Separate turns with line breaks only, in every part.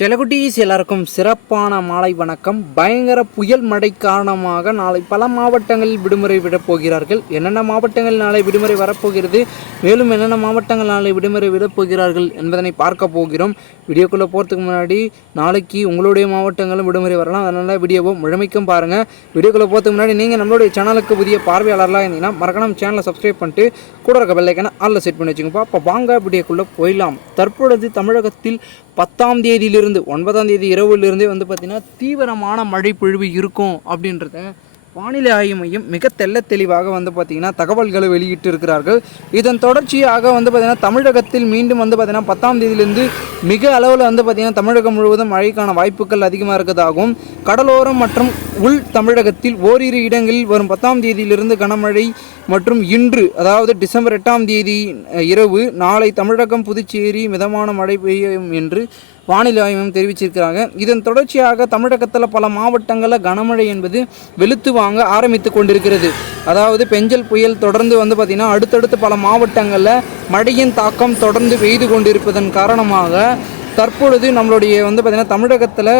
செலகுட்டீஸ் எல்லாருக்கும் சிறப்பான மாலை வணக்கம். பயங்கர புயல் மழை காரணமாக நாளை பல மாவட்டங்களில் விடுமுறை விடப் போகிறார்கள். என்னென்ன மாவட்டங்கள் நாளை விடுமுறை வரப்போகிறது? மேலும் என்னென்ன மாவட்டங்கள் நாளை விடுமுறை விடப் போகிறார்கள் என்பதனை பார்க்க போகிறோம். வீடியோக்குள்ளே போகிறதுக்கு முன்னாடி நாளைக்கு உங்களுடைய மாவட்டங்களும் விடுமுறை வரலாம். அதனால் வீடியோவை முழுமைக்கும் பாருங்கள் வீடியோக்குள்ளே போகிறதுக்கு முன்னாடி நீங்கள் நம்மளுடைய சேனலுக்கு புதிய பார்வையாளர்லாம் இருந்தீங்கன்னா மறக்காம சேனலை சப்ஸ்கிரைப் பண்ணிட்டு கூட இருக்க பெல்லைக்கான ஆளில் செட் பண்ணி வச்சுக்கோப்பா அப்போ வாங்க வீடியோக்குள்ளே போயிடலாம். தற்பொழுது தமிழகத்தில் பத்தாம் தேதியிலிருந்து ஒன்பதாம் தேதி இரவுலேருந்தே வந்து பார்த்திங்கன்னா தீவிரமான மழை பொழிவு இருக்கும் அப்படின்றத வானிலை ஆய்வு மையம் மிக தெள்ள தெளிவாக வந்து பார்த்திங்கன்னா தகவல்களை வெளியிட்டு இருக்கிறார்கள் இதன் தொடர்ச்சியாக வந்து பார்த்திங்கன்னா தமிழகத்தில் மீண்டும் வந்து பார்த்திங்கன்னா பத்தாம் தேதியிலிருந்து மிக அளவில் வந்து பார்த்திங்கன்னா தமிழகம் முழுவதும் மழைக்கான வாய்ப்புகள் அதிகமாக இருக்கிறதாகவும் கடலோரம் மற்றும் உள் தமிழகத்தில் ஓரிரு இடங்களில் வரும் பத்தாம் தேதியிலிருந்து கனமழை மற்றும் இன்று அதாவது டிசம்பர் எட்டாம் தேதி இரவு நாளை தமிழகம் புதுச்சேரி மிதமான மழை பெய்யும் என்று வானிலை ஆய்வு தெரிவிச்சிருக்கிறாங்க. இதன் தொடர்ச்சியாக தமிழகத்தில் பல மாவட்டங்களில் கனமழை என்பது வெளுத்து வாங்க ஆரம்பித்து கொண்டிருக்கிறது. அதாவது பெஞ்சல் புயல் தொடர்ந்து வந்து பார்த்திங்கன்னா அடுத்தடுத்து பல மாவட்டங்களில் மழையின் தாக்கம் தொடர்ந்து பெய்து கொண்டிருப்பதன் காரணமாக தற்பொழுது நம்மளுடைய வந்து பார்த்திங்கன்னா தமிழகத்தில்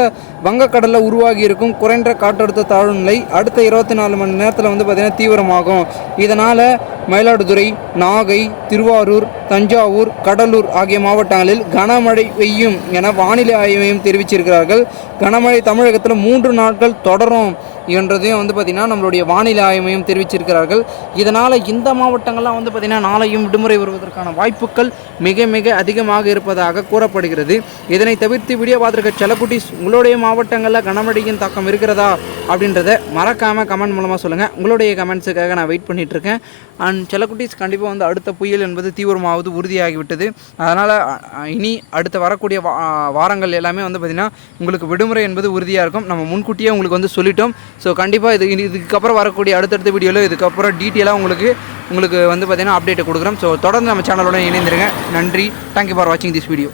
வங்கக்கடலில் உருவாகி இருக்கும் குறைந்த காற்றழுத்த தாழ்வு நிலை அடுத்த இருபத்தி நாலு மணி நேரத்தில் வந்து பார்த்திங்கன்னா தீவிரமாகும். இதனால் மயிலாடுதுறை நாகை திருவாரூர் தஞ்சாவூர் கடலூர் ஆகிய மாவட்டங்களில் கனமழை பெய்யும் என வானிலை ஆய்வு மையம் தெரிவிச்சிருக்கிறார்கள். கனமழை தமிழகத்தில் மூன்று நாட்கள் தொடரும் என்றதையும் வந்து பார்த்திங்கன்னா நம்மளுடைய வானிலை ஆய்வு மையம் தெரிவிச்சிருக்கிறார்கள். இதனால் இந்த மாவட்டங்கள்லாம் வந்து பார்த்திங்கன்னா நாளையும் விடுமுறை வருவதற்கான வாய்ப்புகள் மிக மிக அதிகமாக இருப்பதாக கூறப்படுகிறது. இதனை தவிர்த்து வீடியோ பார்த்துருக்க செலக்குட்டிஸ் உங்களுடைய மாவட்டங்களில் கனமழையின் தாக்கம் இருக்கிறதா அப்படின்றத மறக்காமல் கமெண்ட் மூலமாக சொல்லுங்கள் உங்களுடைய கமெண்ட்ஸுக்காக நான் வெயிட் பண்ணிகிட்ருக்கேன் இருக்கேன். அண்ட் செலக்குட்டிஸ் கண்டிப்பாக வந்து அடுத்த புயல் என்பது தீவிரமாவது உறுதியாகிவிட்டது. அதனால் இனி அடுத்த வரக்கூடிய வா வாரங்கள் எல்லாமே வந்து பார்த்திங்கன்னா உங்களுக்கு விடுமுறை என்பது உறுதியாக இருக்கும். நம்ம முன்கூட்டியே உங்களுக்கு வந்து சொல்லிட்டோம். ஸோ கண்டிப்பாக இது இது- இதுக்கப்புறம் வரக்கூடிய அடுத்தடுத்த வீடியோவில் இதுக்கப்புறம் டீட்டெயிலாக உங்களுக்கு உங்களுக்கு வந்து பார்த்திங்கன்னா அப்டேட்டை கொடுக்குறோம். ஸோ தொடர்ந்து நம்ம சேனலோட இணைந்திருங்க. நன்றி. தேங்க்யூ ஃபார் வாட்சிங் திஸ் வீடியோ